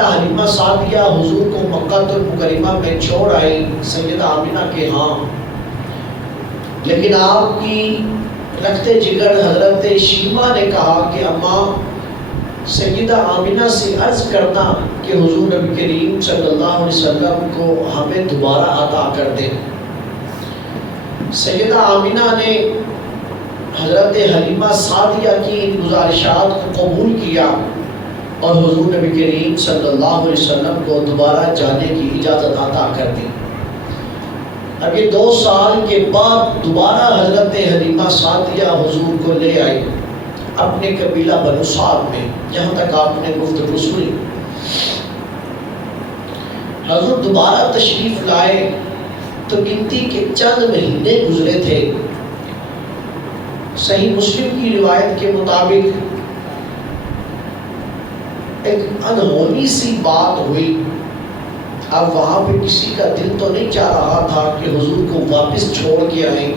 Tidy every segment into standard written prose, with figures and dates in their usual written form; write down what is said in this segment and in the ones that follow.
سیدہ حلیمہ سعدیہ حضور کو مکہ المکرمہ میں چھوڑ آئی سیدہ آمنہ کے ہاں، لیکن آپ کی رکھتے جگر حضرت شیمہ نے کہا کہ اماں سیدہ آمنہ سے عرض کرنا کہ حضور نبی کریم صلی اللہ علیہ وسلم کو ہمیں دوبارہ عطا کر دیں۔ سیدہ آمنہ نے حضرت حلیمہ سعدیہ کی ان گزارشات کو قبول کیا اور حضور نبی کریم صلی اللہ علیہ وسلم کو دوبارہ جانے کی اجازت عطا کر دی۔ اب یہ 2 سال کے بعد دوبارہ حضرت حلیمہ سعدیہ حضور کو لے آئی اپنے قبیلہ بنو سعد میں، جہاں تک آپ نے گفتگو سنی۔ حضور دوبارہ تشریف لائے تو گنتی کے چند مہینے گزرے تھے۔ صحیح مسلم کی روایت کے مطابق ایک انہونی سی بات ہوئی۔ اب وہاں پہ کسی کا دل تو نہیں چاہ رہا تھا کہ حضور کو واپس چھوڑ کے آئیں،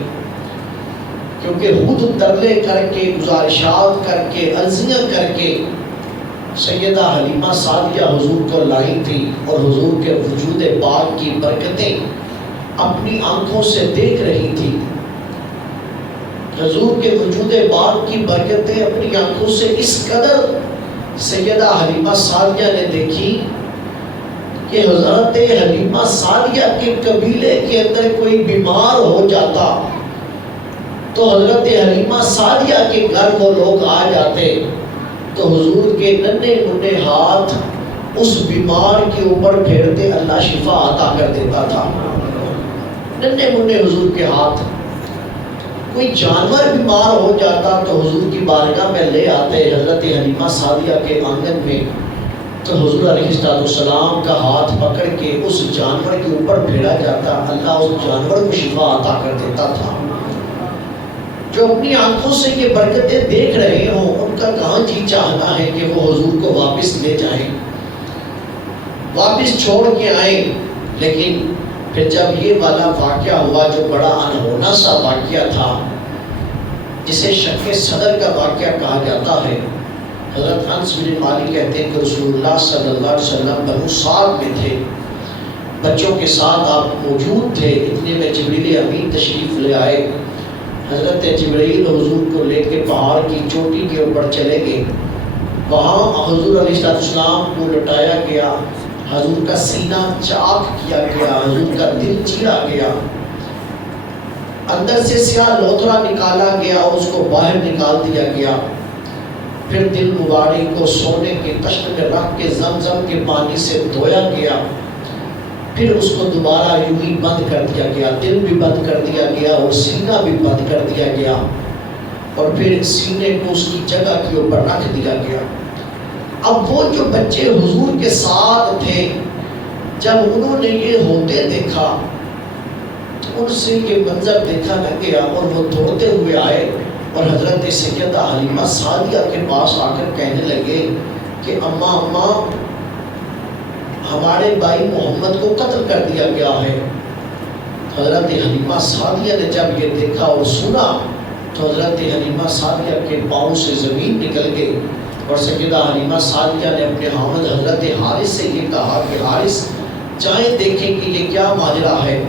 کیونکہ خود ترلے کر کے، گزارشات کر کے، عرضیاں کر کے سیدہ حلیمہ سعدیہ حضور کو لائی تھی اور حضور کے وجود پاک کی برکتیں اپنی آنکھوں سے دیکھ رہی تھی۔ حضور کے وجود پاک کی برکتیں اپنی آنکھوں سے اس قدر سیدہ حلیمہ سعدیہ نے دیکھی کہ حضرت حلیمہ سعدیہ کے قبیلے کے اندر کوئی بیمار ہو جاتا تو حضرت حلیمہ سعدیہ کے گھر وہ لوگ آ جاتے تو حضور کے ننھے منھے ہاتھ اس بیمار کے اوپر پھیرتے اللہ شفا عطا کر دیتا تھا۔ ننھے منھے حضور کے ہاتھ، کوئی جانور بیمار ہو جاتا تو حضور کی بارگاہ میں لے آتے حضرت حلیمہ سعدیہ کے آنگن میں، تو حضور علیہ السلام کا ہاتھ پکڑ کے اس جانور کے اوپر پھیرا جاتا، اللہ اس جانور کو شفا عطا کر دیتا تھا۔ جو اپنی آنکھوں سے یہ برکتیں دیکھ رہے ہوں ان کا کہاں جی چاہنا ہے کہ وہ حضور کو واپس لے جائیں، واپس چھوڑ کے آئیں۔ لیکن پھر جب یہ والا واقعہ ہوا جو بڑا انہونا سا واقعہ تھا، جسے شق صدر کا واقعہ کہا جاتا ہے، حضرت انس بن مالک کہتے ہیں کہ رسول اللہ صلی اللہ علیہ وسلم بنو سعد میں تھے، بچوں کے ساتھ آپ موجود تھے، اتنے میں جبریل امین تشریف لے آئے۔ حضرت جبرائیل حضور کو لے کے پہاڑ کی چوٹی کے اوپر چلے گئے، وہاں حضور علیہ السلام کو لٹایا گیا، حضور کا سینہ چاک کیا گیا، حضور کا دل چیرا گیا، اندر سے سیاہ لوتھڑا نکالا گیا اور اس کو باہر نکال دیا گیا۔ پھر دل مبارک کو سونے کے تشت میں رکھ کے زمزم کے پانی سے دھویا گیا، پھر اس کو دوبارہ یوں ہی بند کر دیا گیا، دل بھی بند کر دیا گیا اور سینہ بھی بند کر دیا گیا، اور پھر سینے کو اس کی جگہ کے اوپر رکھ دیا گیا۔ اب وہ جو بچے حضور کے ساتھ تھے، جب انہوں نے یہ ہوتے دیکھا، ان سے یہ منظر دیکھا نہ گیا اور وہ دوڑتے ہوئے آئے اور حضرت سیدہ حلیمہ سعدیہ کے پاس آ کر کہنے لگے کہ اماں ہمارے بھائی محمد کو قتل کر دیا گیا ہے۔ حضرت حلیمہ سعدیہ نے جب یہ دیکھا اور سنا تو حضرت حلیمہ سعدیہ کے پاؤں سے زمین نکل گئی، اور سیدہ حلیمہ سعدیہ نے اپنے حامد حضرت حارث سے یہ کہا کہ حارث جائیں دیکھیں کہ یہ کیا ماجرا ہے۔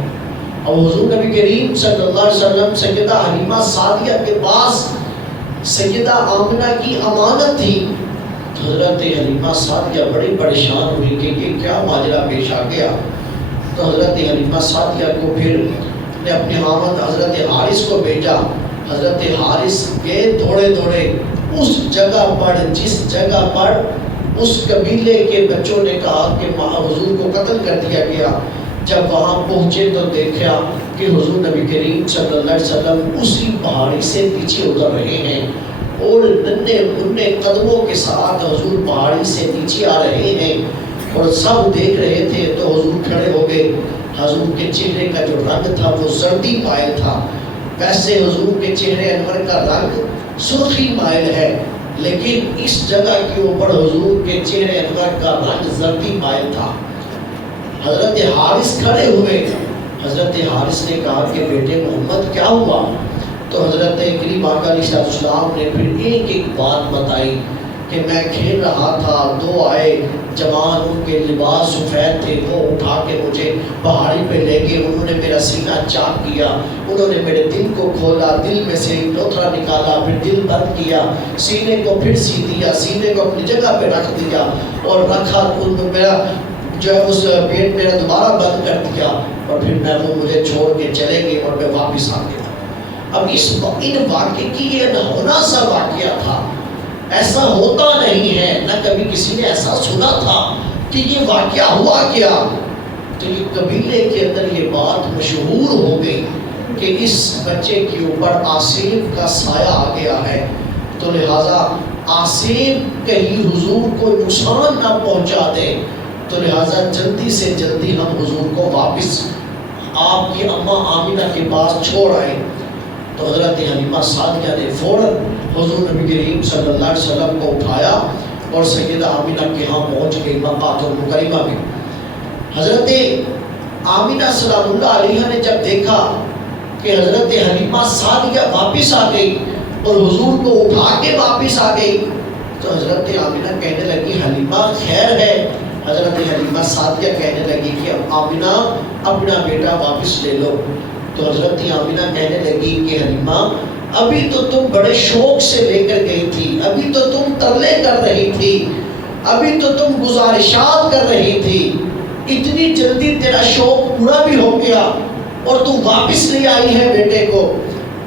اور حضور نبی کریم صلی اللہ علیہ وسلم سیدہ حلیمہ سعدیہ کے پاس سیدہ آمنہ کی امانت تھی۔ حضرت حلیمہ سعدیہ بڑی پریشان ہوئی کہ یہ کیا ماجرا پیش آ گیا۔ تو حضرت حلیمہ سعدیہ کو پھر نے اپنے حامد حضرت حارث کو بھیجا۔ حضرت حارث گئے دوڑے دوڑے اس جگہ پر جس جگہ پر اس قبیلے کے بچوں نے کہا کہ حضور کو قتل کر دیا گیا۔ جب وہاں پہنچے تو دیکھا کہ حضور نبی کریم صلی اللہ علیہ وسلم اسی پہاڑی سے پیچھے اتر رہے ہیں، اور ننھے منھے قدموں کے ساتھ حضور پہاڑی سے نیچے آ رہے ہیں، اور سب دیکھ رہے تھے۔ تو حضور کھڑے ہو گئے۔ حضور کے چہرے کا جو رنگ تھا وہ زردی مائل تھا، ویسے حضور کے چہرے انور کا رنگ سرخی مائل ہے، لیکن اس جگہ کے اوپر حضور کے چہرے انور کا رنگ زردی مائل تھا۔ حضرت حارث کھڑے ہوئے۔ حضرت حارث نے کہا کہ بیٹے محمد کیا ہوا؟ تو حضرت کریم آقا علیہ السلام نے پھر ایک ایک بات بتائی کہ میں کھیل رہا تھا، دو آئے، جوان، ان کے لباس سفید تھے، وہ اٹھا کے مجھے پہاڑی پہ لے گئے، انہوں نے میرا سینہ چاک کیا، انہوں نے میرے دل کو کھولا، دل میں سے لوتھڑا نکالا، پھر دل بند کیا، سینے کو پھر سی دیا، سینے کو اپنی جگہ پہ رکھ دیا اور رکھا، میرا جو ہے اس پیٹ میرا دوبارہ بند کر دیا، اور پھر میں وہ مجھے چھوڑ کے چلے گئے اور میں واپس آ گیا۔ اب ان واقعے کی یہ انہونا سا واقعہ تھا، ایسا ہوتا نہیں ہے، نہ کبھی کسی نے ایسا سنا تھا کہ یہ واقعہ ہوا کیا۔ تو یہ قبیلے کے اندر یہ بات مشہور ہو گئی کہ اس بچے کے اوپر آصف کا سایہ آ گیا ہے، تو لہٰذا آصف کہیں حضور کو نقصان نہ پہنچا دے، تو لہٰذا جلدی سے جلدی ہم حضور کو واپس آپ کی اماں آمینہ کے پاس چھوڑ آئے۔ تو حضرت حلیمہ سعدیہ نے فوراً حضور نبی کریم صلی اللہ علیہ وسلم کو اٹھایا اور سیدہ آمینہ کے ہاں پہنچ گئی مکہ المکرمہ میں۔ حضرت آمینہ سلام اللہ علیہ نے جب دیکھا کہ حضرت حلیمہ سعدیہ واپس آ گئی اور حضور کو اٹھا کے واپس آ گئی، تو حضرت آمینہ کہنے لگی حلیمہ خیر ہے۔ حضرت حلیمہ سعدیہ کہنے لگی کہ آمینہ اپنا بیٹا واپس لے لو۔ تو حضرت آمینہ کہنے لگی کہ حلیمہ ابھی تو تم بڑے شوق سے لے کر گئی تھی، ابھی تو تم ترلے کر رہی تھی، ابھی تو تم گزارشات کر رہی تھی، اتنی جلدی تیرا شوق پورا بھی ہو گیا اور تم واپس لے آئی ہے بیٹے کو۔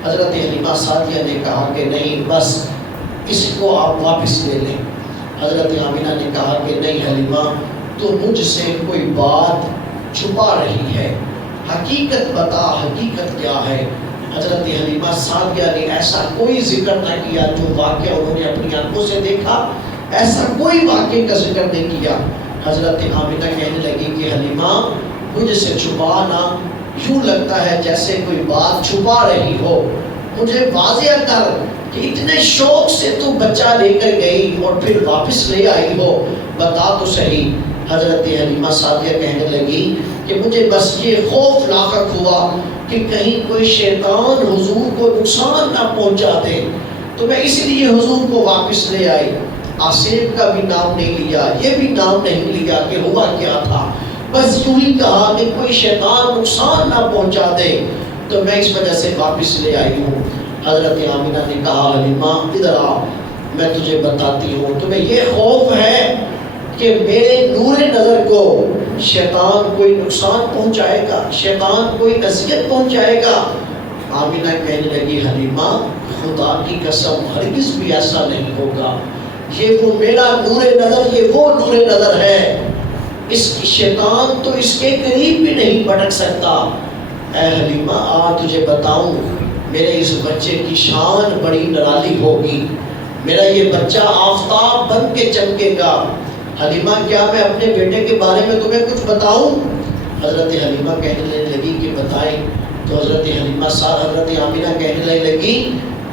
حضرت حلیمہ سعدیہ نے کہا کہ نہیں، بس اس کو آپ واپس لے لیں۔ حضرت آمینہ نے کہا کہ نہیں حلیمہ، تو مجھ سے کوئی بات چھپا رہی ہے، حقیقت بتا، حقیقت کیا ہے؟ حضرت حلیمہ سعدیہ نے ایسا کوئی ذکر نہ کیا جو واقعہ انہوں نے اپنی آنکھوں سے دیکھا، ایسا کوئی واقعے کا ذکر نہیں کیا۔ حضرت آمینہ کہنے لگی کہ حلیمہ مجھ سے چھپانا، یوں لگتا ہے جیسے کوئی بات چھپا رہی ہو، مجھے واضح کر کہ اتنے شوق سے تو بچہ لے کر گئی اور پھر واپس لے آئی ہو، بتا تو صحیح۔ حضرت حلیمہ سعدیہ کہنے لگی کہ مجھے بس یہ خوف لاحق ہوا کہ کہیں کوئی شیطان حضور کو نقصان نہ پہنچا دے، تو میں اس لیے حضور کو واپس لے آئی۔ آصف کا بھی نام نہیں لیا، یہ بھی نام نہیں لیا کہ ہوا کیا تھا، بس یوں ہی کہا کہ کوئی شیطان نقصان نہ پہنچا دے، تو میں اس وجہ سے واپس لے آئی ہوں۔ حضرت آمینہ نے کہا حلیمہ ادھر آ، میں تجھے بتاتی ہوں، تمہیں یہ خوف ہے کہ میرے نور نظر کو شیطان کوئی نقصان پہنچائے گا، شیطان کوئی اذیت پہنچائے گا؟ آمینہ کہنے لگی حلیمہ خدا کی قسم ہرگز بھی ایسا نہیں ہوگا، یہ وہ میرا نور نظر، یہ وہ نور نظر ہے، اس کی شیطان تو اس کے قریب بھی نہیں بھٹک سکتا۔ اے حلیمہ آ تجھے بتاؤں، میرے اس بچے کی شان بڑی نرالی ہوگی، میرا یہ بچہ آفتاب بن کے چمکے گا۔ حلیمہ کیا میں اپنے بیٹے کے بارے میں تمہیں کچھ بتاؤں؟ حضرت حلیمہ کہنے لگی کہ بتائیں۔ تو حضرت آمینہ کہنے لگی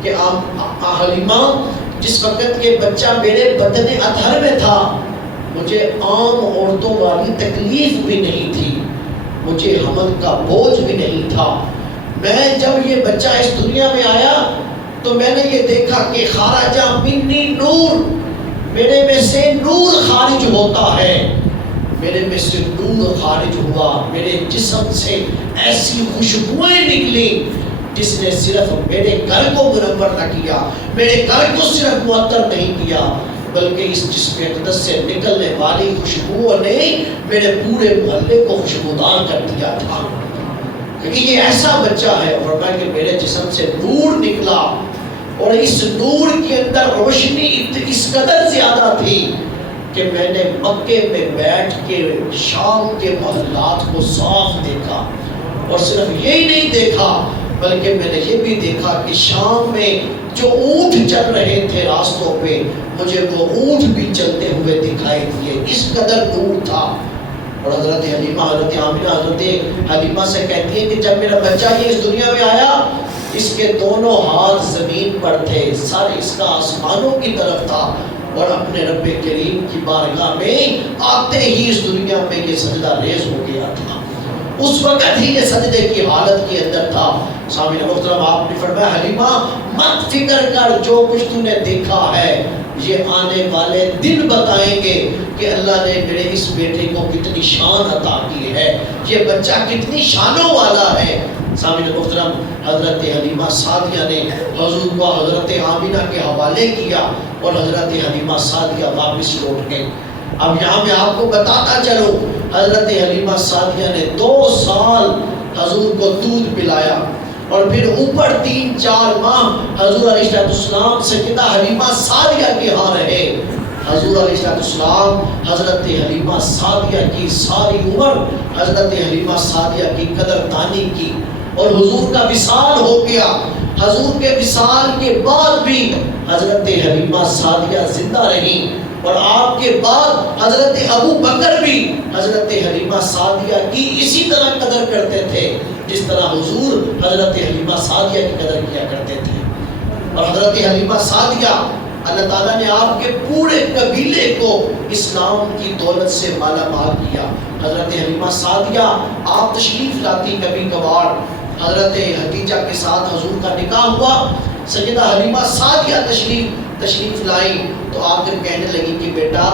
کہ حلیمہ جس وقت یہ بچہ میرے بدن اطہر میں تھا، مجھے عام عورتوں والی تکلیف بھی نہیں تھی، مجھے حمل کا بوجھ بھی نہیں تھا۔ میں جب یہ بچہ اس دنیا میں آیا تو میں نے یہ دیکھا کہ خارجہ منی نور، میرے میں سے نور خارج ہوتا ہے، میرے میں سے نور خارج ہوا، میرے جسم سے ایسی خوشبوئیں نکلی جس نے صرف میرے گھر کو منور نہ کیا، میرے گھر کو صرف معطر نہیں کیا، بلکہ اس جسم اقدس سے نکلنے والی خوشبو نے میرے پورے محلے کو خوشبودار کر دیا تھا، کیونکہ یہ ایسا بچہ ہے۔ فرمایا کہ میرے جسم سے نور نکلا اور اس نور کے اندر روشنی اس قدر زیادہ تھی کہ میں نے مکے میں بیٹھ کے شام کے محلات کو صاف دیکھا، اور صرف یہی نہیں دیکھا بلکہ میں نے یہ بھی دیکھا کہ شام میں جو اونٹ چل رہے تھے راستوں پہ، مجھے وہ اونٹ بھی چلتے ہوئے دکھائی دیے، اس قدر نور تھا۔ اور حضرت حلیمہ، حضرت آمینہ حضرت حلیمہ سے کہتی ہے کہ جب میرا بچہ یہ اس دنیا میں آیا، اس کے دونوں ہاتھ زمین پر تھے، سر اس کا آسمانوں کی طرف تھا، اور اپنے رب کریم کی بارگاہ میں آتے ہی اس دنیا میں یہ سجدہ ریز ہو گیا تھا، اس وقت ہی یہ سجدے کی حالت کے اندر تھا۔ سامعین محترم، آپ نے فرمایا حلیمہ مت فکر کر، جو کچھ تو نے دیکھا ہے یہ آنے والے دن بتائیں گے کہ اللہ نے میرے اس بیٹے کو کتنی شان عطا کی ہے، یہ بچہ کتنی شانوں والا ہے۔ سامعین محترم، حضرت حلیمہ سعدیہ نے حضور کو حضرت آمینہ کے حوالے کیا اور حضرت حلیمہ سعدیہ واپس لوٹ گئے۔ اب یہاں میں آپ کو بتاتا چلوں، حضرت حلیمہ سعدیہ نے 2 سال حضور کو دودھ پلایا اور پھر اوپر 3-4 ماہ حضور علیہ السلام سیدہ حلیمہ سعدیہ کے ہاں رہے۔ حضور علیہ السلام حضرت حلیمہ سعدیہ کی ساری عمر حضرت حلیمہ سعدیہ کی قدردانی کی اور حضور کا وصال ہو گیا۔ حضور کے وصال کے بعد بھی حضرت حلیمہ سعدیہ زندہ رہی اور آپ کے بعد حضرت ابو بکر بھی حضرت حلیمہ سعدیہ کی اسی طرح قدر کرتے تھے جس طرح حضور حضرت حلیمہ سعدیہ کی قدر کیا کرتے تھے۔ اور حضرت حلیمہ سعدیہ، اللہ تعالیٰ نے آپ کے پورے قبیلے کو اسلام کی دولت سے مالا مال کیا۔ حضرت حلیمہ سعدیہ آپ تشریف لاتی کبھی کبھار، حضرت خدیجہ کے ساتھ حضور کا نکاح ہوا، سیدہ حلیمہ سعدیہ تشریف لائی تو آ کر کہنے لگی کہ بیٹا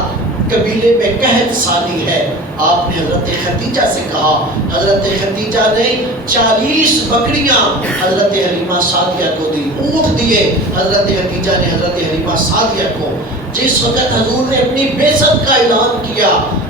قبیلے میں قحط سالی ہے۔ آپ نے حضرت خدیجہ سے کہا، حضرت خدیجہ نے 40 بکریاں حضرت حلیمہ سعدیہ کو دی، اونٹ دیے حضرت خدیجہ نے حضرت حلیمہ سعدیہ کو۔ جس وقت حضور نے اپنی بعثت کا اعلان کیا،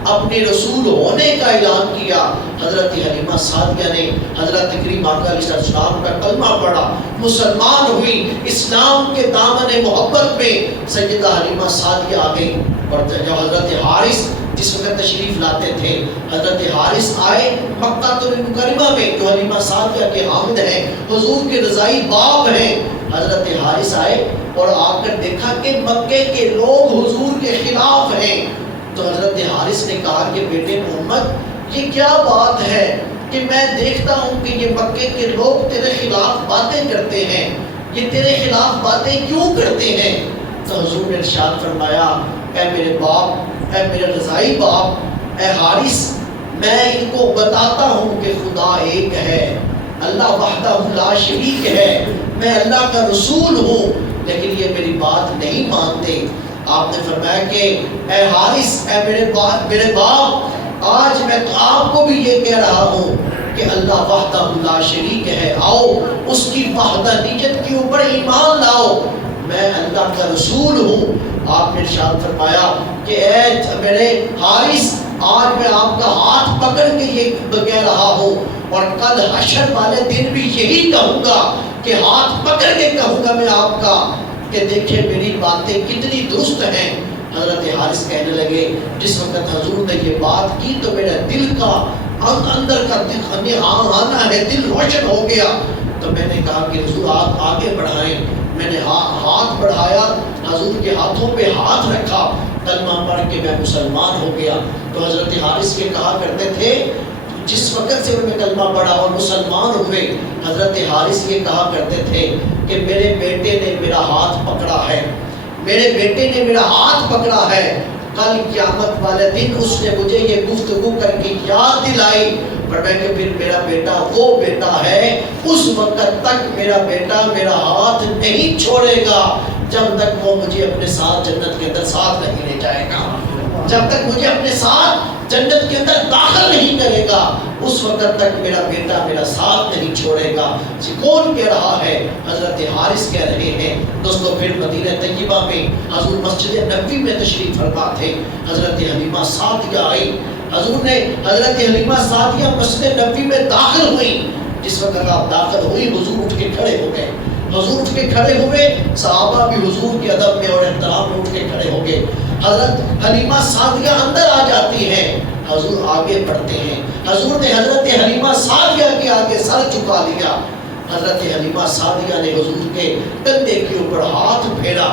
اپنے رسول ہونے کا اعلان کیا، حضرت حلیمہ سعدیہ نے حضرت کریم آقا علیہ السلام کا کلمہ پڑھا، مسلمان ہوئی، اسلام کے دامن محبت میں سیدہ حلیمہ سعدیہ آ گئی۔ اور جب حضرت حارث جس وقت تشریف لاتے تھے، حضرت حارث آئے مکہ المکرمہ میں جو حلیمہ سعدیہ کے حامد ہیں، حضور کے رضائی باپ ہیں، حضرت حارث آئے اور آ کر دیکھا کہ مکے کے لوگ حضور کے خلاف ہیں۔ تو حضرت حارث نے کہا کہ بیٹے محمد، یہ کیا بات ہے کہ میں دیکھتا ہوں کہ یہ مکے کے لوگ تیرے خلاف باتیں کرتے ہیں، یہ تیرے خلاف باتیں کیوں کرتے ہیں؟ تو حضور نے ارشاد فرمایا، اے میرے باپ، اے میرے رضائی باپ، اے حارث، میں ان کو بتاتا ہوں کہ خدا ایک ہے، اللہ وحدہ لا شریک ہے، میں اللہ کا رسول ہوں، لیکن یہ میری بات نہیں مانتے۔ آپ نے فرمایا کہ اے حارث، اے میرے باپ، آج میں تو آپ کو بھی یہ کہہ رہا ہوں کہ اللہ وحدہ لا شریک ہے، آؤ اس کی وحدانیت کے اوپر ایمان لاؤ، میں اللہ کا رسول ہوں۔ آپ نے ارشاد فرمایا کہ اے میرے حارث، آج میں آپ کا ہاتھ پکڑ کے یہ کہہ رہا ہوں اور کل حشر والے دن بھی یہی کہوں گا کہ ہاتھ پکڑ کے کہوں گا میں آپ کا کہ دیکھیں میری باتیں کتنی درست ہیں۔ حضرت حارث کہنے لگے، جس وقت حضور نے یہ بات کی تو میرا دل کا اندر کا آنا ہے، دل روشن ہو گیا۔ تو میں نے کہا کہ حضور آپ آگے بڑھائیں۔ میں نے ہاتھ بڑھایا، حضور کے ہاتھوں پہ ہاتھ رکھا، کلمہ پڑھ کے میں مسلمان ہو گیا۔ تو حضرت حارث کے کہا کرتے تھے، جس وقت سے انہوں نے کلمہ پڑھا اور مسلمان ہوئے، حضرت حارث یہ کہا کرتے تھے کہ میرے بیٹے نے میرا ہاتھ پکڑا ہے، میرے بیٹے نے میرا ہاتھ پکڑا ہے۔ کل قیامت والے دن اس نے مجھے یہ گفتگو کر کے یاد دلائی، فرمایا کہ پھر میرا بیٹا وہ بیٹا ہے، اس وقت تک میرا بیٹا میرا ہاتھ نہیں چھوڑے گا جب تک وہ مجھے اپنے ساتھ جنت کے اندر ساتھ نہیں لے جائے گا، جب تک مجھے اپنے ساتھ جنت کے اندر داخل نہیں کرے گا، اس وقت تک میرا بیٹا میرا ساتھ نہیں چھوڑے گا۔ کون کہہ رہا ہے؟ حضرت حارث کہہ رہے ہیں۔ دوستو پھر مدینہ طیبہ میں حضور مسجد نبوی میں تشریف فرما تھے، حضرت حلیمہ سعدیہ آئی، حضور نے حضرت حلیمہ سعدیہ مسجد نبوی میں داخل ہوئی۔ جس وقت آپ داخل ہوئی، حضور اٹھ کے کھڑے ہو گئے، حضور اٹھ کے کھڑے ہوئے، صحابہ بھی حضور کے ادب میں اور احترام میں اٹھ کے کھڑے ہو گئے۔ حضرت حلیمہ سعدیہ اندر آ جاتی ہیں، حضور آگے بڑھتے ہیں، حضور نے حضرت حلیمہ سعدیہ کے آگے سر جھکا لیا، حضرت حلیمہ سعدیہ نے حضور کے کندھے کے اوپر ہاتھ پھیرا،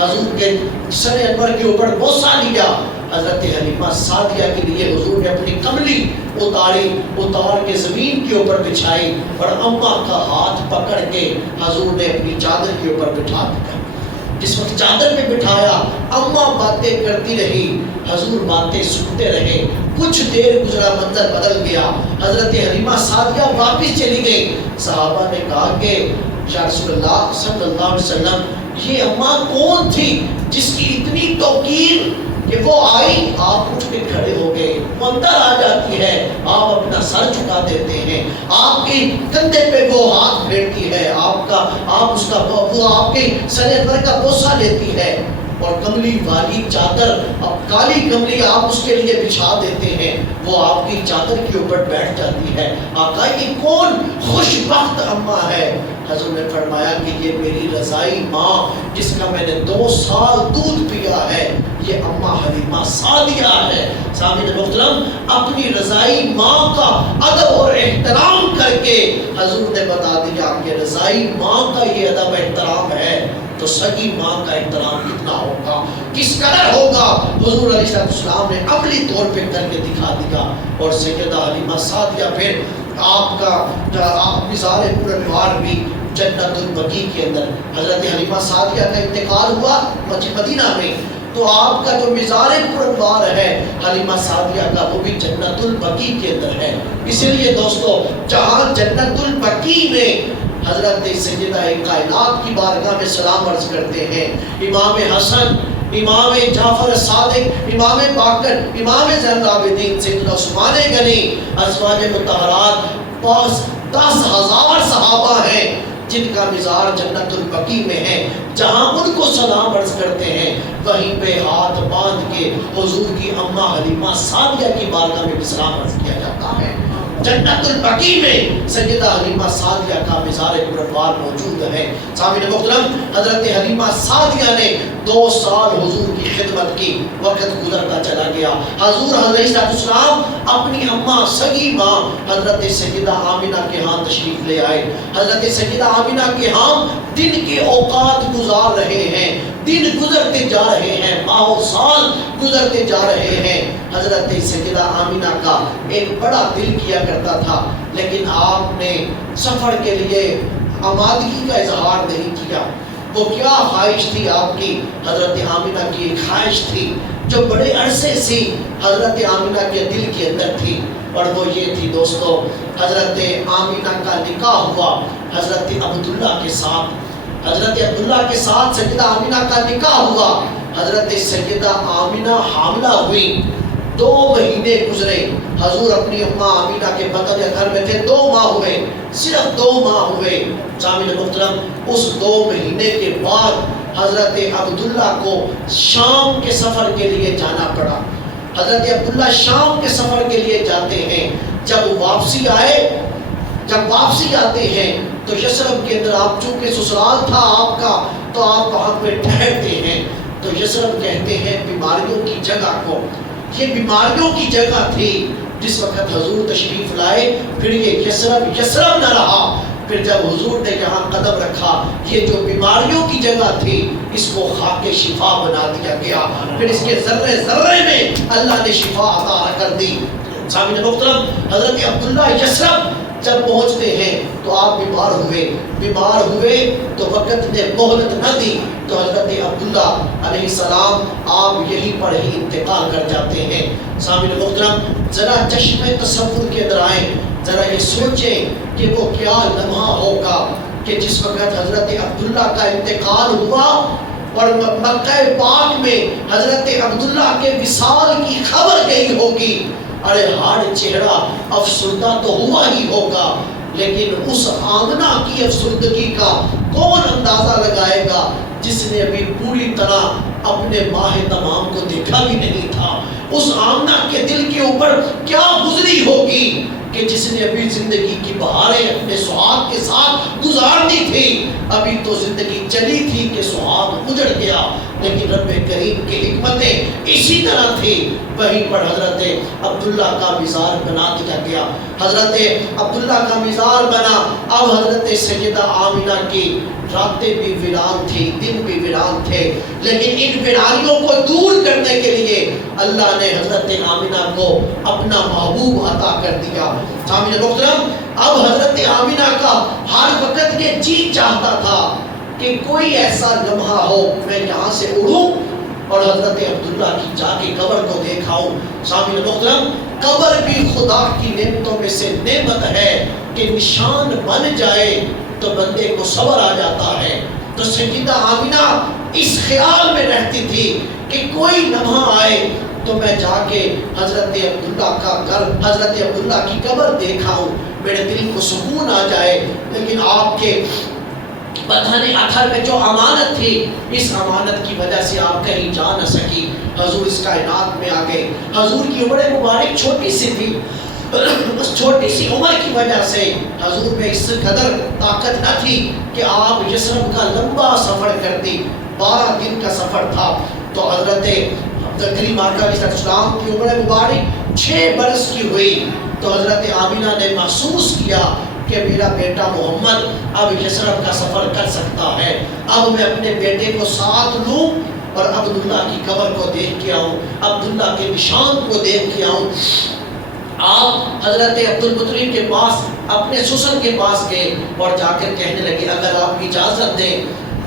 حضور کے سر انور کے اوپر بوسہ لیا۔ حضرت حلیمہ سعدیہ کے لیے حضور نے اپنی کملی اتار کے زمین کے اوپر بچھائی اور اماں کا ہاتھ پکڑ کے حضور نے اپنی چادر کے اوپر بٹھا دیا۔ جس وقت چادر پہ بٹھایا، اماں باتیں کرتی رہی، حضور باتیں سنتے رہے۔ کچھ دیر گزرا، منظر بدل گیا، حضرت حلیمہ سعدیہ واپس چلی گئی۔ صحابہ نے کہا کہ یا رسول اللہ صلی اللہ علیہ وسلم، یہ اماں کون تھی جس کی اتنی توقیر کہ وہ آئی، آپ اٹھ کے کھڑے ہو گئے، وہ اندر آ جاتی ہے، آپ اپنا سر جھکا دیتے ہیں، آپ کے کندھے پہ وہ ہاتھ پھیرتی ہے، وہ آپ کے سر پر کا بوسہ لیتی ہے، اور کملی والی چادر، اب کالی کملی آپ اس کے لیے بچھا دیتے ہیں، وہ آپ کی چادر کے اوپر بیٹھ جاتی ہے۔ آقا یہ کون خوش بخت اماں ہے؟ حضور نے فرمایا کہ یہ میری رضائی ماں جس کا میں نے 2 سال دودھ پیا ہے، یہ اماں حلیمہ سعدیہ ہے۔ سامعین محترم، اپنی رضائی ماں کا ادب اور احترام کر کے حضور نے بتا دیا کہ رضائی ماں کا یہ ادب احترام ہے تو سگی ماں کا احترام کتنا ہوگا، کس قدر ہوگا۔ حضور علیہ السلام نے عملی طور پہ کر کے دکھا دیا، اور سیدہ حلیمہ سعدیہ پھر آپ کا مزار پرانوار بھی جنت البقیع کے اندر حضرت حلیمہ سعدیہ کا انتقال ہوا مدینہ میں، تو آپ کا جو مزار پرانوار ہے حلیمہ سعدیہ کا وہ بھی جنت البقیع کے اندر ہے۔ اسی لیے دوستو، جہاں جنت البقیع میں حضرت سیدہ کائنات کی بارگاہ میں سلام عرض کرتے ہیں، امام حسن، امام جعفر صادق، امام باقر، امام زین العابدین، سیدنا عثمان غنی، ازواج مطہرات، 10,000 صحابہ ہیں جن کا مزار جنت البقیع میں ہے۔ جہاں ان کو سلام عرض کرتے ہیں وہیں پہ ہاتھ باندھ کے حضور کی اماں حلیمہ سعدیہ کی بارگاہ میں بھی سلام عرض کیا جاتا ہے۔ جنت البقیع میں سیدہ حلیمہ سعدیہ کا مزار پرانوار موجود ہے۔ سامعین محترم، حضرت حلیمہ سعدیہ نے 2 سال حضور کی خدمت کی، وقت گزرتا چلا گیا۔ حضور علیہ السلام اپنی اماں سگی ماں حضرت سیدہ آمنہ کے ہاں تشریف لے آئے۔ حضرت سیدہ آمنہ کے ہاں دن کے اوقات گزار رہے ہیں، دن گزرتے جا رہے ہیں، ماہ و سال گزرتے جا رہے ہیں۔ حضرت سیدہ آمنہ کا ایک بڑا دل کیا کرتا تھا، لیکن آپ نے سفر کے لیے آمادگی کا اظہار نہیں کیا۔ وہ کیا خواہش تھی آپ کی؟ حضرت آمنہ کی ایک خواہش تھی جو بڑے عرصے سے حضرت آمنہ کے دل کے اندر تھی، اور وہ یہ تھی دوستو، حضرت آمنہ کا نکاح ہوا حضرت عبداللہ کے ساتھ۔ حضرت عبداللہ کے ساتھ سیدہ آمنہ کا نکاح ہوا۔ حضرت سیدہ آمنہ حاملہ ہوئی، 2 مہینے گزرے، حضور اپنی اماں آمنہ کے بطن گھر میں تھے، 2 ماہ ہوئے، صرف 2 ماہ ہوئے۔ سامعین محترم، اس 2 مہینے کے بعد حضرت عبداللہ کو شام کے سفر کے لیے جانا پڑا۔ حضرت عبداللہ شام کے سفر کے لیے جاتے ہیں۔ جب واپسی آتے ہیں تو یثرب کے اندر، آپ چونکہ سسرال تھا آپ کا تو آپ وہاں پہ ٹھہرتے ہیں، تو یثرب کہتے ہیں بیماریوں کی جگہ کو۔ یہ بیماریوں کی جگہ تھی جس وقت حضور تشریف لائے، پھر یہ یثرب نہ رہا۔ پھر جب حضور نے یہاں قدم رکھا، یہ جو بیماریوں کی جگہ تھی اس کو خاک شفا بنا دیا گیا، پھر اس کے ذرے ذرے میں اللہ نے شفا عطا کر دی۔ سامعین محترم، حضرت عبداللہ یثرب جب پہنچتے ہیں تو آپ بیمار ہوئے تو وقت نے مہلت نہ دی، تو حضرت عبداللہ علیہ السلام آپ یہیں پر ہی انتقال کر جاتے ہیں۔ سامعین محترم، ذرا چشم تصور کے اندر آئیں، ذرا یہ سوچیں کہ وہ کیا لمحہ ہوگا کہ جس وقت حضرت عبداللہ کا انتقال ہوا اور مکہ پاک میں حضرت عبداللہ کے وصال کی خبر گئی ہوگی۔ ارے ہر چہرہ افسردہ تو ہوا ہی ہوگا، لیکن اس آمنہ کی افسردگی کا کون اندازہ لگائے گا جس نے ابھی پوری طرح اپنے ماہ تمام کو دیکھا بھی نہیں تھا۔ اس آمنہ کے دل کے اوپر کیا گزری ہوگی کہ جس نے ابھی زندگی کی بہاریں اپنے سہاگ کے ساتھ گزارنی تھی، ابھی تو زندگی چلی تھی کہ سہاگ اجڑ گیا، لیکن رب کریم کی حکمتیں اسی طرح تھی۔ وہیں پر حضرت عبداللہ کا مزار بنا دیا گیا۔ حضرت عبداللہ کا مزار بنا۔ اب حضرت سیدہ آمنہ کی راتیں بھی ویران تھی، دن بھی ویران تھے، لیکن ان ویرانیوں کو دور کرنے کے لیے اللہ نے حضرت آمنہ کو اپنا محبوب عطا کر دیا۔ سامعین محترم، اب حضرت آمنہ کا ہر وقت یہ جی چاہتا تھا کہ کوئی ایسا لمحہ ہو میں یہاں سے اڑوں اور حضرت عبداللہ کی جا کے قبر کو دیکھاؤں۔ سامعین محترم، قبر بھی خدا کی نعمتوں میں سے نعمت ہے کہ نشان بن جائے تو بندے کو صبر آ جاتا ہے۔ تو سیدہ آمنہ اس خیال میں رہتی تھی کہ کوئی لمحہ آئے تو میں جا کے حضرت عبداللہ کا گھر، حضرت عبداللہ کی قبر دیکھا ہوں، میرے دل کو سکون آ جائے۔ لیکن آپ کے بدن اثر میں جو امانت تھی، اس امانت کی وجہ سے آپ کہیں جا نہ سکی، حضور اس کائنات میں آ گئے۔ حضور کی عمر مبارک چھوٹی سی تھی، اس چھوٹی سی عمر کی وجہ سے حضور میں اس قدر طاقت نہ تھی کہ آپ یثرب کا لمبا سفر کرتی، 12 دن کا سفر تھا۔ تو حضرت کریم آقا علیہ السلام کی عمر مبارک 6 برس کی ہوئی تو حضرت آمینہ نے محسوس کیا کہ میرا بیٹا محمد اب یثرب کا سفر کر سکتا ہے، اب میں اپنے بیٹے کو ساتھ لوں اور عبداللہ کی قبر کو دیکھ کے آؤں، عبداللہ کے نشان کو دیکھ کے آؤں۔ آپ حضرت عبدالمطلب کے پاس، اپنے سسر کے پاس گئے اور جا کر کہنے لگے اگر آپ اجازت دیں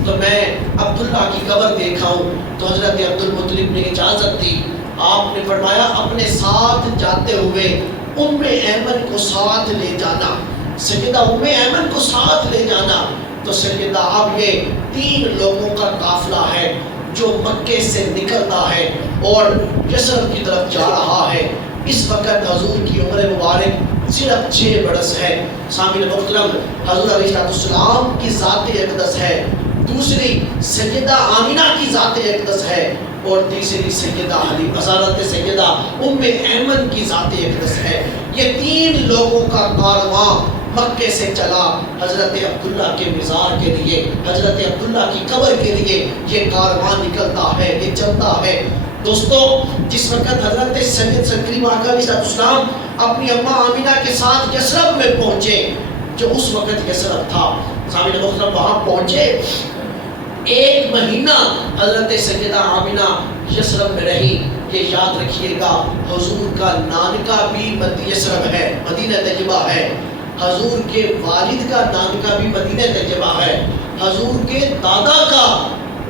تو میں عبداللہ کی قبر دیکھاؤں۔ تو حضرت عبدالمطلب نے اجازت دی۔ آپ نے فرمایا اپنے ساتھ جاتے ہوئے ام ایمن کو ساتھ لے جانا، سیدہ ام ایمن کو ساتھ لے جانا۔ تو سیدہ اب یہ 3 لوگوں کا قافلہ ہے جو مکے سے نکلتا ہے اور یثرب کی طرف جا رہا ہے۔ اس وقت حضور کی عمر مبارک صرف 6 برس ہے۔ سامعین محترم، حضور علیہ السلام کی ذات اقدس ہے، دوسری سیدہ آمینہ کی ذات اقدس ہے اور تیسری سیدہ حلیمہ حضرت سیدہ ام ایمن کی ذات اقدس ہے۔ یہ 3 لوگوں کا کارواں مکے سے چلا حضرت عبداللہ کے مزار کے لیے، حضرت عبداللہ کی قبر کے لیے یہ کارواں نکلتا ہے، یہ چلتا ہے۔ دوستو، جس وقت حضرت سید کریم آقا علیہ السلام اپنی اماں آمینہ کے ساتھ یثرب میں پہنچے، جو اس وقت یثرب تھا، سامعین محترم وہاں پہنچے، 1 مہینہ حضرت سیدہ آمینہ یثرب میں رہی۔ یہ یاد رکھیے گا حضور کا نانکا بھی یثرب ہے، مدینہ طیبہ ہے، حضور کے والد کا نانکا بھی مدینہ طیبہ ہے، حضور کے دادا کا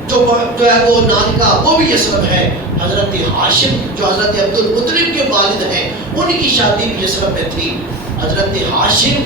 جو ہے وہ نانکا وہ بھی یثرب ہے، حضرت ہاشم جو حضرت عبدالمطلب کے والد ہیں ان کی شادی بھی یثرب میں تھی۔ حضرت ہاشم،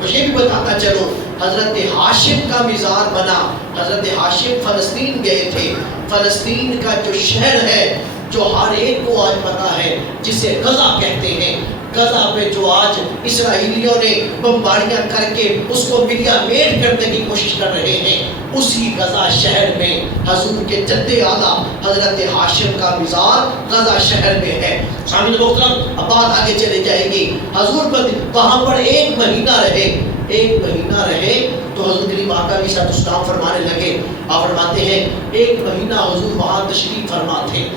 مجھے بھی بتاتا چلو، حضرت ہاشم کا مزار بنا، حضرت ہاشم فلسطین گئے تھے، فلسطین کا جو شہر ہے جو ہر ایک کو آج پتا ہے جسے غزہ کہتے ہیں، غزہ پہ جو آج اسرائیلیوں نے بمباریاں کر کے اس کو میڈیا میٹ کرنے کی کوشش کر رہے ہیں، اسی غزہ شہر میں حضور کے جد اعلیٰ حضرت ہاشم کا مزار غزہ شہر میں ہے۔ سامعین محترم، اب بات آگے چلے جائے گی۔ حضور وہاں پر 1 مہینہ رہے، 1 مہینہ رہے تو حضور کریم آقا علیہ السلام فرمانے لگے، آپ فرماتے ہیں 1 مہینہ حضور وہاں تشریف فرما تھے۔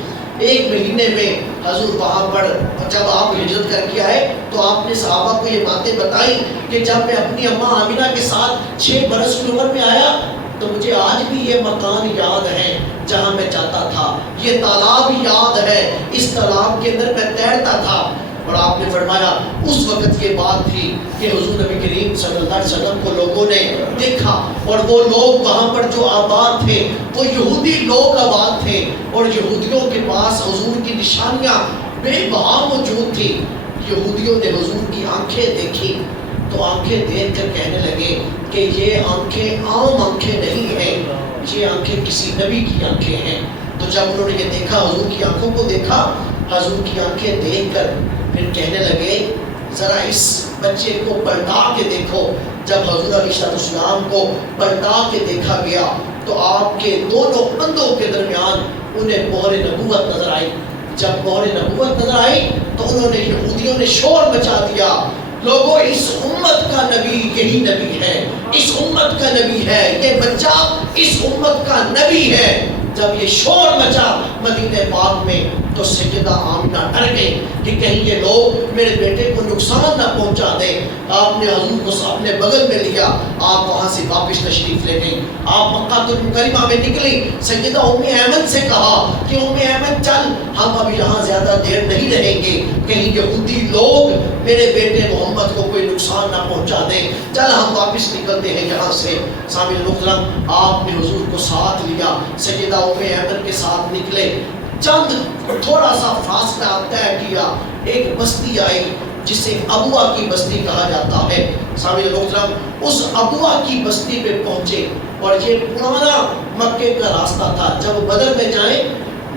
1 مہینے میں حضور وہاں پر جب آپ ہجرت کر کے آئے تو آپ نے صحابہ کو یہ باتیں بتائیں کہ جب میں اپنی اماں آمینہ کے ساتھ 6 برس کی عمر میں آیا تو مجھے آج بھی یہ مکان یاد ہے جہاں میں جاتا تھا، یہ تالاب یاد ہے، اس تالاب کے اندر میں تیرتا تھا۔ اور آپ نے فرمایا اس وقت یہ بات تھی کہ حضور نبی کریم صلی اللہ علیہ وسلم کو لوگوں نے دیکھا اور وہ لوگ وہاں پر جو آباد تھے وہ یہودی لوگ آباد تھے اور یہودیوں کے پاس حضور کی نشانیاں بے بہا موجود تھی۔ یہودیوں نے حضور کی آنکھیں دیکھی تو آنکھیں دیکھ کر کہنے لگے کہ یہ آنکھیں عام آنکھیں نہیں ہیں، یہ آنکھیں کسی نبی کی آنکھیں ہیں۔ تو جب انہوں نے یہ دیکھا، حضور کی آنکھوں کو دیکھا، حضور کی آنکھیں دیکھ کر پھر کہنے لگے ذرا اس بچے کو پلٹا کے دیکھو۔ جب حضور علیہ السلام کو پلٹا کے دیکھا گیا تو آپ کے دونوں کندھوں کے درمیان انہیں مہر نبوت نظر آئی۔ جب مہر نبوت نظر آئی تو انہوں نے، یہودیوں نے شور مچا دیا، لوگوں اس امت کا نبی یہی نبی ہے، اس امت کا نبی ہے، یہ بچہ اس امت کا نبی ہے۔ جب یہ شور مچا مدینہ پاک میں تو سیدہ آمنہ ڈر گئی کہ کہیں یہ لوگ میرے بیٹے کو نقصان نہ پہنچا دیں۔ آپ نے حضور کو اپنے بغل میں لیا، آپ وہاں سے واپس تشریف لے گئی، آپ مکہ المکرمہ میں نکلی۔ سیدہ ام ایمن سے کہا کہ ام ایمن چل، ہم اب یہاں زیادہ دیر نہیں رہیں گے، کہیں یہودی لوگ میرے بیٹے محمد کو کوئی نقصان نہ پہنچا دیں، چل ہم واپس نکلتے ہیں یہاں سے۔ سامعین محترم، آپ نے حضور کو ساتھ لیا، سیدہ ام ایمن کے ساتھ نکلے، چند تھوڑا سا فاصلہ طے کیا، ایک بستی آئی جسے ابوا کی بستی کہا جاتا ہے۔ سامعین محترم، اس ابوا کی بستی پہ پہنچے اور یہ پرانا مکے کا راستہ تھا. جب بدر میں جائیں،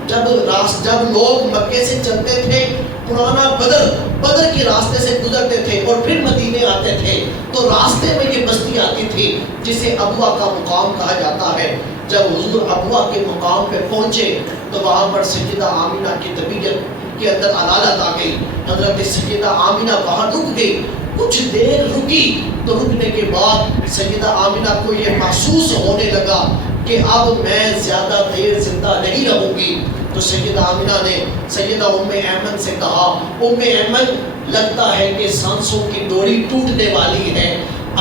جب لوگ مکے سے چلتے تھے، پرانا بدر کے راستے سے گزرتے تھے اور پھر مدینے آتے تھے، تو راستے میں یہ بستی آتی تھی جسے ابوا کا مقام کہا جاتا ہے. جب حضور ابوا کے مقام پہ پہنچے تو وہاں پر سیدہ آمینہ کی طبیعت کے اندر علالت آ گئی. حضرت سیدہ آمینہ وہاں رک گئی. کچھ دیر رکی تو رکنے کے بعد سیدہ آمینہ کو یہ محسوس ہونے لگا کہ اب میں زیادہ دیر زندہ نہیں رہوں گی. تو سیدہ آمینہ نے سیدہ ام ایمن سے کہا، ام ایمن لگتا ہے کہ سانسوں کی ڈوری ٹوٹنے والی ہے،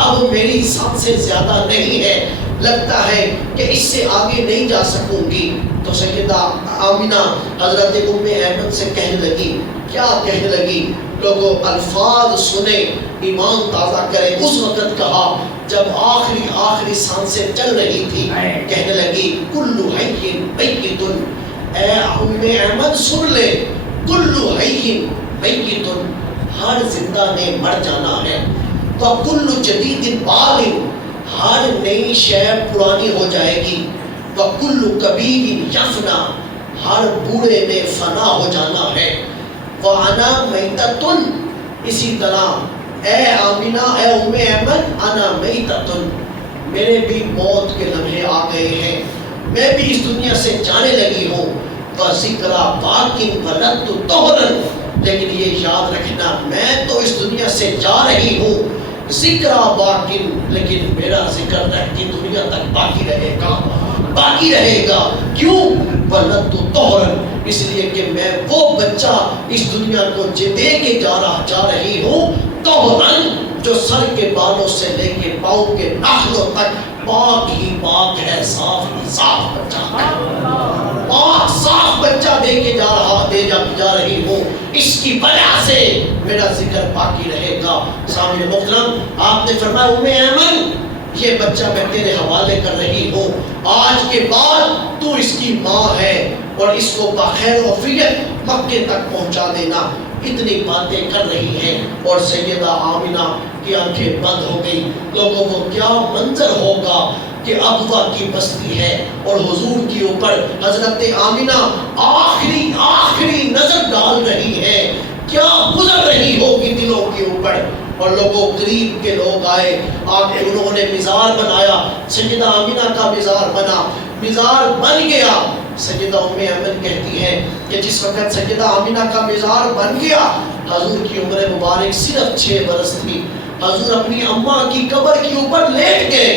اب میری سانسیں زیادہ نہیں ہے، لگتا ہے کہ اس سے آگے نہیں جا سکوں گی. تو سیدہ آمینہ حضرت ام ایمن سے کہنے لگی، کیا کہنے لگی؟ لوگوں الفاظ سنیں، ایمان تازہ کریں. اس وقت کہا جب آخری سانسیں چل رہی تھی، کہنے لگی کلو حی میت، اے ام ایمن سن لے، کلو حی میت، ہر زندہ نے مر جانا ہے. تو کلو جدید بال، ہر نئی شے پرانی ہو جائے گی. تو کلو کبیر یفنا، ہر بوڑھے میں فنا ہو جانا ہے. وَأَنَا مَيْتَةٌ، اسی طرح اے آمینہ، اے ام ایمن، انا میتۃ، میرے بھی موت کے لمحے آ گئے ہیں، میں بھی اس دنیا سے جانے لگی ہوں. وَذِكْرَ بَاقٍ وَلَدْتُ طُهْرًا، لیکن یہ یاد رکھنا میں تو اس دنیا سے جا رہی ہوں. ذکر باقٍ، لیکن میرا ذکر رہتی دنیا تک باقی رہے گا، باقی رہے گا. کیوں؟ وَلَدْتُ طُهْرًا، اس لیے کہ میں وہ بچہ اس دنیا کو دے کے جا رہی ہوں، طُهْرًا، جو سر کے بالوں سے لے کے پاؤں کے ناخنوں تک پاک ہی پاک ہے، صاف ہی صاف بچہ ہے، پاک صاف بچہ دے کے جا رہی ہوں. اس کی وجہ سے میرا ذکر باقی رہے گا. سامعین محترم، آپ نے فرمایا ام ایمن، یہ بچہ میں تیرے حوالے کر رہی ہوں، آج کے بعد تو اس کی ماں ہے اور اس کو بخیر وفیت مکے تک پہنچا دینا. اتنی باتیں کر رہی ہیں اور سیدہ آمینہ کی آنکھیں بند ہو گئی. لوگوں کو کیا منظر ہوگا کہ ابوا کی بستی ہے اور حضور کے اوپر حضرت آمینہ آخری نظر ڈال رہی ہے، کیا گزر رہی ہوگی دلوں کے اوپر. اور لوگوں قریب کے لوگ آئے، آگے انہوں نے مزار بنایا، سیدہ آمینہ کا مزار بنا، مزار بن گیا. سیدہ ام ایمن کہتی ہے کہ جس وقت سیدہ آمینہ کا مزار بن گیا، حضور کی عمر مبارک صرف 6 برس تھی. حضور اپنی اماں کی قبر کے اوپر لیٹ گئے،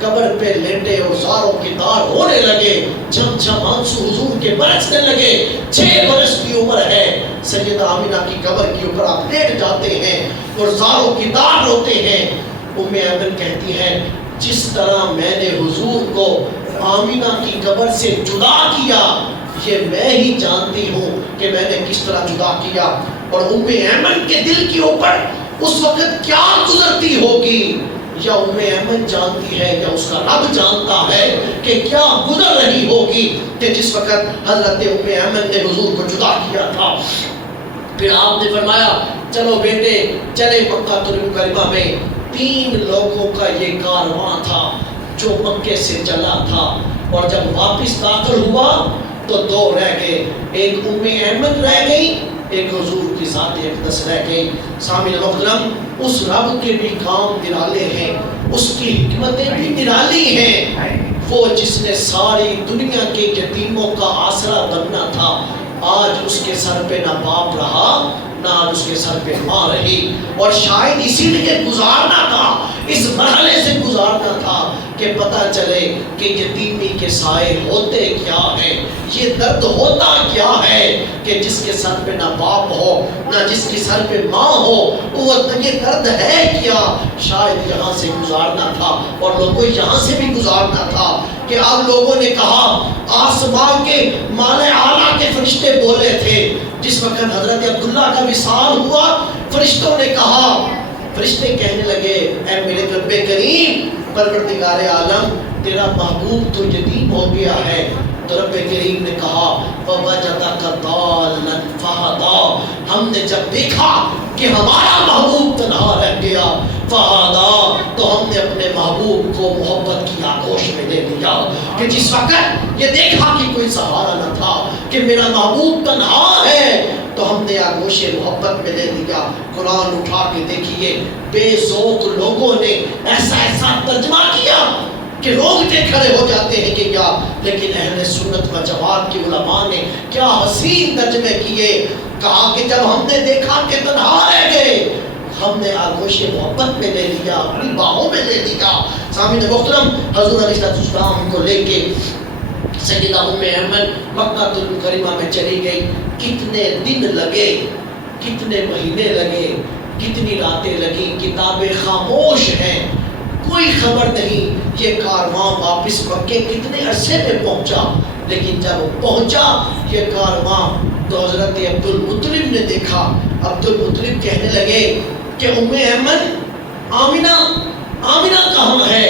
قبر پہ لیٹے اور زاروں کی دار ہونے لگے، جھم جھم آنسو حضور کے برسنے لگے. 6 برس کی عمر ہے، سیدہ آمینہ کی قبر کے اوپر آپ لیٹ جاتے ہیں اور زاروں کی دار ہوتے ہیں. ام ایمن کہتی ہے جس طرح میں نے حضور کو آمینہ کی قبر سے جدا کیا، یہ میں ہی جانتی ہوں کہ میں نے کس طرح جدا کیا. اور ام ایمن کے دل کے اوپر اس وقت کیا گزرتی ہوگی، یا ام ایمن جانتی ہے یا اس کا رب جانتا ہے کہ کیا گزر رہی ہوگی کہ جس وقت حضرت ام ایمن نے حضور کو جدا کیا تھا. پھر آپ نے فرمایا چلو بیٹے چلے مکہ المکرمہ میں. 3 لوگوں کا یہ کارواں تھا جو مکے سے چلا تھا، اور جب واپس داخل ہوا تو 2 رہ گئے، ایک ام ایمن رہ گئی، ایک حضور کی ذات اقدس رہ گئی. سامعین محترم، اس رب کے بھی کام نرالے ہیں، اس کی حکمتیں بھی نرالی ہیں. وہ جس نے ساری دنیا کے یتیموں کا آسرا بننا تھا، آج اس کے سر پہ نہ باپ رہا نہ اس کے سر پہ ماں رہی. اور شاید اسی لیے گزارنا تھا، اس مرحلے سے گزارنا تھا کہ پتہ چلے کہ یتیمی کے سائے ہوتے کیا ہیں، یہ درد ہوتا کیا ہے کہ جس کے سر پہ نہ باپ ہو نہ جس کے سر پہ ماں ہو، وہ یہ درد ہے کیا. شاید یہاں سے گزارنا تھا اور لوگوں یہاں سے بھی گزارنا تھا کہ اب لوگوں نے کہا، آسمان کے مال اعلیٰ کے فرشتے بولے تھے جس وقت حضرت عبداللہ کا وصال ہوا، فرشتوں نے کہا، فرشتے کہنے لگے اے میرے رب کریم پروردگار عالم، تیرا محبوب تو یتیم ہو گیا ہے. تو رب کریم نے کہا وَوَجَدَكَ ضَالًّا فَهَدَىٰ، ہم نے جب دیکھا کہ ہمارا محبوب تنہا رہ گیا، فَهَدَىٰ، تو ہم نے اپنے محبوب کو محبت کی آغوش میں دے دیا. دیا کہ جس وقت یہ دیکھا کہ کوئی سہارا نہ تھا، کہ میرا محبوب تنہا ہے، تو ہم نے آغوش محبت میں لے لیا۔ قرآن اٹھا کے دیکھیے، بے ذوق لوگوں نے ایسا ترجمہ کیا کہ روکتے کھڑے ہو جاتے ہیں کہ کیا، لیکن اہل سنت و جماعت کے علماء نے کیا حسین ترجمے کیے، کہا کہ جب ہم نے دیکھا کہ تنہا رہ گئے، ہم نے آغوش محبت میں لے لیا، اپنی باہوں میں لے لیا۔ سامعین محترم، حضور علیہ السلام کو لے کے سیدہ ام ایمن مکہ المکرمہ میں چلی گئی۔ کتنے دن لگے، کتنے مہینے لگے، کتنی راتیں لگی، کتابیں خاموش ہیں، کوئی خبر نہیں یہ کارواں واپس مکے کتنے عرصے میں پہنچا۔ لیکن جب پہنچا یہ کارواں تو حضرت عبد المطلب نے دیکھا۔ عبد المطلب کہنے لگے کہ ام ایمن، آمنہ کہاں ہے؟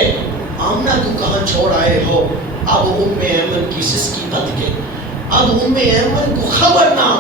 آمنہ کو کہاں چھوڑ آئے ہو؟ اب ام ایمن کی سسکی بند گئی۔ اب ام ایمن کو خبر نہ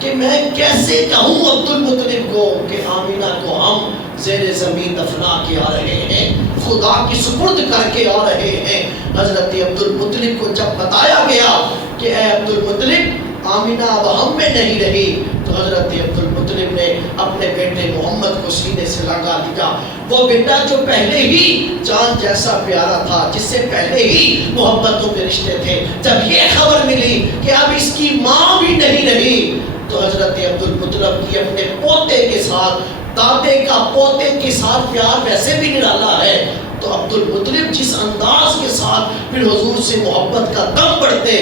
کہ میں کیسے کہوں عبد المطلب کو کہ آمنہ کو ہم زیر زمین دفنا کے آ رہے ہیں، خدا کی سپرد کر کے آ رہے ہیں۔ حضرت عبد المطلب کو جب بتایا گیا کہ اے عبد المطلب، آمنہ اب ہم میں نہیں رہی، تو حضرت عبد المطلب نے اپنے بیٹے محمد کو سینے سے لگا لیا۔ وہ بیٹا جو پہلے ہی چاند جیسا پیارا تھا، جس سے پہلے ہی محبتوں کے رشتے تھے، جب یہ خبر ملی کہ اب اس کی ماں بھی نہیں رہی، تو حضرت عبد المطلب کی اپنے پوتے کے ساتھ، دادے کا پوتے کے ساتھ پیار ویسے بھی نرالا ہے، تو عبد المطلب جس انداز کے ساتھ پھر حضور سے محبت کا دم بڑھتے،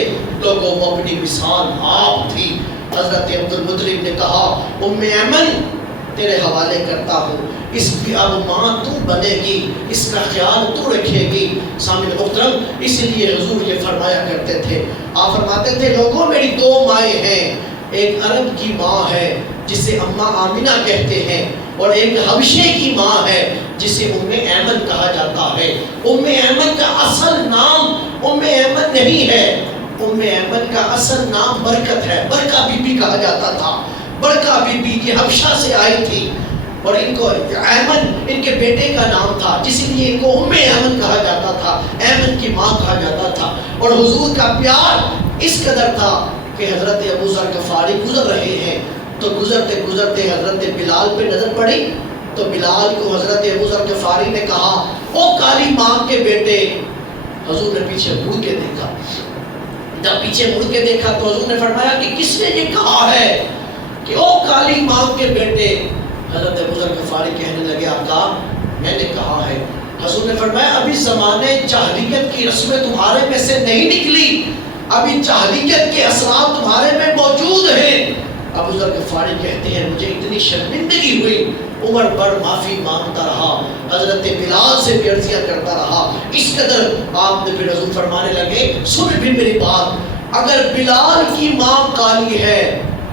لوگوں وہ اپنی مثال آپ تھی۔ حضرت عبد المطلب نے کہا ام ایمن تیرے حوالے کرتا ہوں، اس کی اب ماں تو بنے گی، اس کا خیال تو رکھے گی۔ سامعین محترم، اس لیے حضور یہ فرمایا کرتے تھے، آپ فرماتے تھے لوگوں میری دو مائیں ہیں، ایک عرب کی ماں ہے جسے اماں آمنہ کہتے ہیں، اور ایک حبشے کی ماں ہے جسے ام ایمن کہا جاتا ہے۔ ام ایمن کا اصل نام ام ایمن نہیں ہے، ام ایمن کا اصل نام برکت ہے، برکہ بی بی کہا جاتا تھا۔ برکہ بی بی یہ حبشہ سے آئی تھی، اور ان کو ایمن ان کے بیٹے کا نام تھا، جس لیے ان کو ام ایمن کہا جاتا تھا، ایمن کی ماں کہا جاتا تھا۔ اور حضور کا پیار اس قدر تھا کہ حضرت ابو ذر غفاری گزر رہے ہیں، تو گزرتے گزرتے حضرت بلال پہ نظر پڑی، تو بلال کو حضرت ابو ذر غفاری نے کہا او کالی ماں کے بیٹے۔ حضور نے پیچھے مڑ کے دیکھا، جب پیچھے مڑ کے دیکھا تو حضور نے فرمایا کہ کس نے یہ کہا ہے کہ او کالی ماں کے بیٹے؟ حضرت ابو ذر غفاری کہنے لگے آقا میں نے کہا ہے۔ حضور نے فرمایا ابھی زمانے جاہلیت کی رسمیں تمہارے میں سے نہیں نکلی، ابھی جاہلیت کے اثرات تمہارے میں موجود ہیں۔ ابو ذر غفاری کہتے ہیں مجھے اتنی شرمندگی ہوئی، عمر بڑھ معافی مانگتا رہا، حضرت بلال سے بھی عرضیاں کرتا رہا، اس قدر آپ نے پھر حضور فرمانے لگے سن بھی میری بات، اگر بلال کی ماں کالی ہے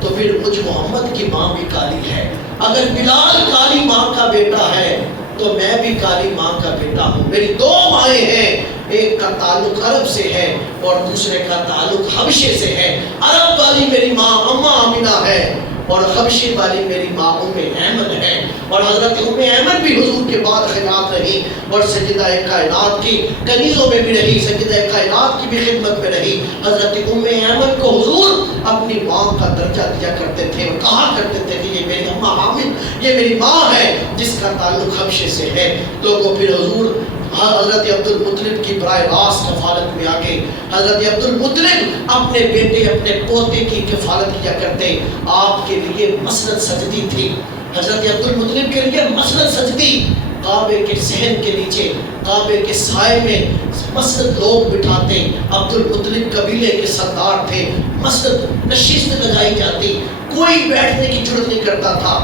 تو پھر مجھ محمد کی ماں بھی کالی ہے، اگر بلال کالی ماں کا بیٹا ہے تو میں بھی کالی ماں کا بیٹا ہوں۔ میری دو مائیں ہیں، ایک کا تعلق عرب سے ہے اور دوسرے کا تعلق حبشے سے ہے۔ عرب والی میری ماں اماں آمنہ ہے اور حبشی والی میری ماں ام ایمن ہے، اور حضرت ام ایمن بھی حضور کے بعد خدمات رہی اور سیدہ کائنات کی کنیزوں میں بھی رہی، سیدہ کائنات کی بھی خدمت میں رہی۔ حضرت ام ایمن کو حضور اپنی ماں کا درجہ دیا کرتے تھے اور کہا کرتے تھے کہ یہ میری اماں آمنہ، یہ میری ماں ہے جس کا تعلق حبشے سے ہے۔ لوگوں پھر حضور حضرت عبد المطلب کی براہ راست کفالت میں آگے، حضرت عبد المطلب اپنے بیٹے اپنے پوتے کی کفالت کیا کرتے۔ آپ کے لیے مسند سجدی تھی، حضرت عبد المطلب کے لیے مسند سجدی، کعبے کے صحن کے نیچے کعبے کے سائے میں مسند لوگ بٹھاتے، عبد المطلب قبیلے کے سردار تھے، مسند نشست لگائی جاتی، کوئی بیٹھنے کی جرت نہیں کرتا تھا،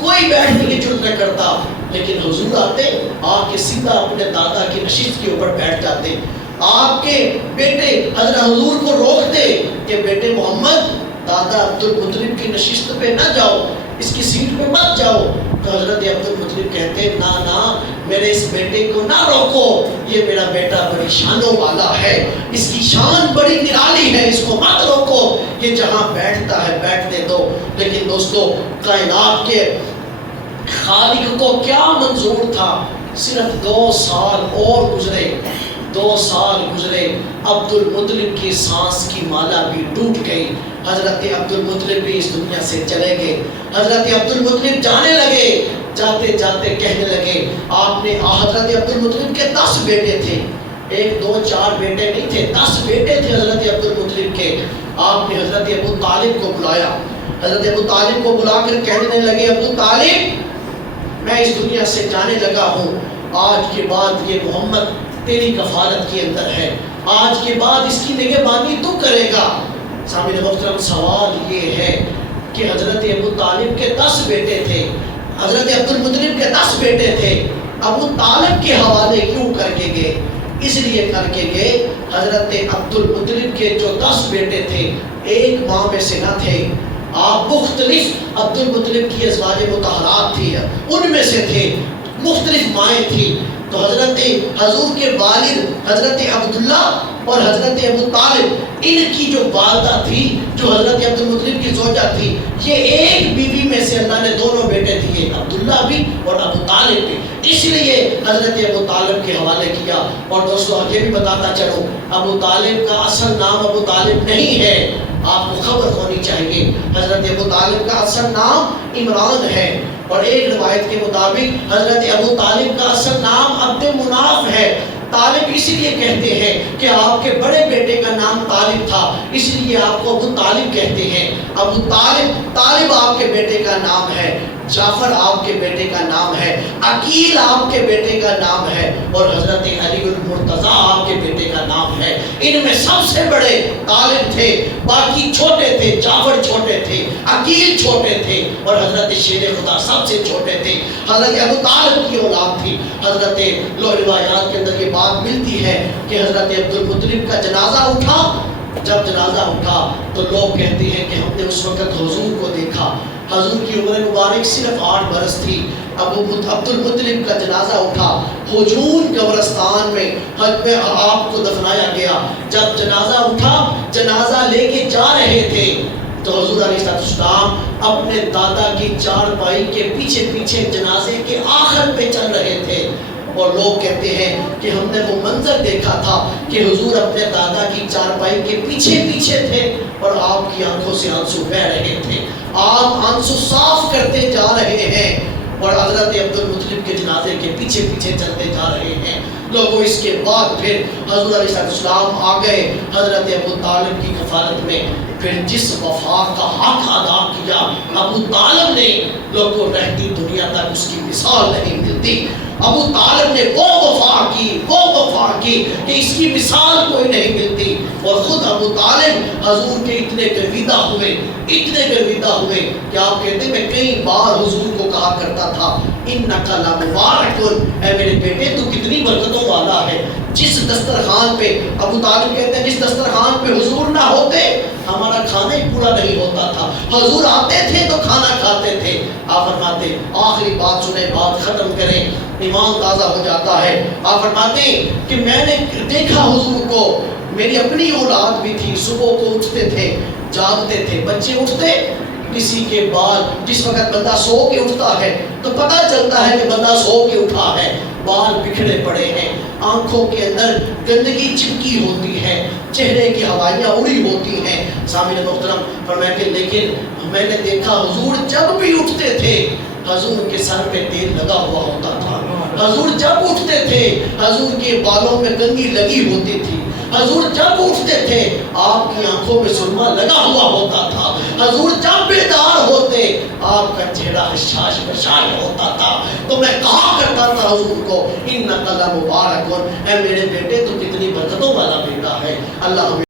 کوئی بیٹھنے کی جرت نہ کرتا، لیکن حضور آتے آ کے سیدھا اپنے دادا کی نشست کے اوپر بیٹھ جاتے۔ آپ کے بیٹے حضرت حضور کو روکتے کہ بیٹے محمد دادا عبد المطلب کی نشست پہ نہ جاؤ، اس کی سیٹ پہ مت جاؤ، تو حضرت عبد المطلب کہتے نا میرے اس بیٹے کو نہ روکو، یہ میرا بیٹا بڑی شانوں والا ہے، اس کی شان بڑی نرالی ہے، اس کو مت روکو، یہ جہاں بیٹھتا ہے بیٹھنے دو۔ لیکن دوستو کائنات کے خالق کو کیا منظور تھا؟ صرف 2 سال اور گزرے 2 سال گزرے، عبد المطلب کی سانس کی مالا بھی ٹوٹ گئی، حضرت عبد المطلب بھی اس دنیا سے چلے گئے۔ حضرت عبد المطلب جانے لگے، جاتے جاتے کہنے لگے، آپ نے حضرت عبد المطلب کے 10 بیٹے تھے، 1 2 4 بیٹے نہیں تھے، 10 بیٹے تھے حضرت عبد المطلب کے۔ آپ نے حضرت ابو طالب کو بلایا، حضرت ابو طالب کو بلا کر کہنے لگے، ابو طالب میں اس دنیا سے جانے لگا ہوں، آج کے بعد یہ محمد تیری کفالت کے اندر ہے، آج کے بعد اس کی نگہبانی تو کرے گا۔ سامعین محترم، سوال یہ ہے کہ حضرت ابو طالب کے 10 بیٹے تھے، حضرت عبد المطلب کے 10 بیٹے تھے، ابو طالب کے حوالے کیوں کر کے گئے؟ اس لیے کر کے گئے، حضرت عبد المطلب کے جو 10 بیٹے تھے ایک ماں میں سے نہ تھے، آپ مختلف عبد المطلب کی ازواج مطہرات تھی، ان میں سے تھے، مختلف مائیں تھی۔ تو حضرت حضور کے والد حضرت عبداللہ اور حضرت ابو طالب، ان کی جو والدہ تھی، جو حضرت عبد المطلب کی زوجہ تھی، یہ ایک بیوی میں سے اللہ نے دونوں بیٹے دیے، عبداللہ بھی اور ابو طالب بھی، اس لیے حضرت ابو طالب کے حوالے کیا۔ اور دوستو یہ بھی بتاتا چلوں، ابو طالب کا اصل نام ابو طالب نہیں ہے، آپ کو خبر ہونی چاہیے، حضرت ابو طالب کا اصل نام عمران ہے، اور ایک روایت کے مطابق حضرت ابو طالب کا اصل نام عبد مناف ہے۔ طالب اس لیے کہتے ہیں کہ آپ کے بڑے بیٹے کا نام طالب تھا، اس لیے آپ کو ابو طالب کہتے ہیں۔ ابو طالب، طالب آپ کے بیٹے کا نام ہے، جعفر آپ کے بیٹے کا نام ہے، عقیل آپ کے بیٹے کا نام ہے، اور حضرت علی المرتضیٰ آپ کے بیٹے کا نام ہے۔ ان میں سب سے بڑے طالب تھے، باقی چھوٹے تھے، جعفر چھوٹے تھے، عقیل چھوٹے تھے، اور حضرت شیر خدا سب سے چھوٹے تھے۔ حضرت ابو طالب کی اولاد تھی۔ حضرت روایات کے اندر یہ بات ملتی ہے کہ حضرت عبد المطلب کا جنازہ اٹھا، جب جنازہ اٹھا تو لوگ کہتے ہیں کہ ہم نے اس وقت حضور کو دیکھا، حضور کی عمر مبارک صرف 8 برس تھی۔ عبد المطلب کا جنازہ اٹھا، ہجون قبرستان میں آپ کو دفنایا گیا۔ جب جنازہ اٹھا، جنازہ لے کے جا رہے تھے تو حضور علیہ السلام اپنے دادا کی چارپائی کے پیچھے پیچھے جنازے کے آخر پہ چل رہے تھے، اور لوگ کہتے ہیں کہ ہم نے وہ منظر دیکھا تھا کہ حضور اپنے دادا کی چارپائی کے پیچھے پیچھے تھے اور آپ کی آنکھوں سے آنسو بہہ رہے تھے، آپ آنسو صاف کرتے جا رہے ہیں اور حضرت عبد المطلب کے جنازے کے پیچھے پیچھے چلتے جا رہے ہیں۔ لوگوں اس کے بعد پھر حضور علیہ السلام آ گئے حضرت ابو طالب کی کفالت میں۔ پھر جس وفا کا حق ادا کیا ابو طالب نے، لوگوں رہتی دنیا تک اس کی مثال نہیں ملتی۔ ابو طالب نے وہ وفا کی کہ اس کی مثال کوئی نہیں ملتی، اور خود ابو طالب حضور کے اتنے گرویدہ ہوئے کہ آپ کہتے ہیں میں کئی بار حضور کو کہا کرتا تھا، انک لمبارک، اے میرے بیٹے تو کتنی برکتوں والا ہے۔ جس دسترخوان پہ، ابو طالب کہتے ہیں جس دسترخوان پہ حضور نہ ہوتے ہمارا کھانا ہی پورا نہیں ہوتا تھا، حضور آتے تھے تو کھانا کھاتے تھے۔ آپ فرماتے، آخری بات سنیں، بات ختم کریں، ایمان تازہ ہو جاتا ہے۔ آپ فرماتے ہیں کہ میں نے دیکھا حضور کو، میری اپنی اولاد بھی تھی، صبح کو اٹھتے تھے، جاگتے تھے، بچے اٹھتے، کسی کے بال، جس وقت بندہ سو کے اٹھتا ہے تو پتہ چلتا ہے کہ بندہ سو کے اٹھا ہے، بال بکھرے پڑے ہیں، آنکھوں کے اندر گندگی چپکی ہوتی ہے، چہرے کی ہوائیاں اڑی ہوتی ہیں۔ سامعین محترم، فرمایا کہ لیکن میں نے دیکھا حضور جب بھی اٹھتے تھے حضور کے سر پہ تیل لگا ہوا ہوتا تھا، حضور جب اٹھتے تھے حضور کے بالوں میں گندگی لگی ہوتی تھی، حضور جب اٹھتے تھے آپ کی آنکھوں میں سرما لگا ہوا ہوتا تھا، حضور جب بیدار ہوتے آپ کا چہرہ حشاش بشاش ہوتا تھا۔ تو میں کہا کرتا تھا حضور کو، انک لمبارک، اے میرے بیٹے تو کتنی برکتوں والا بیٹا ہے۔ اللہ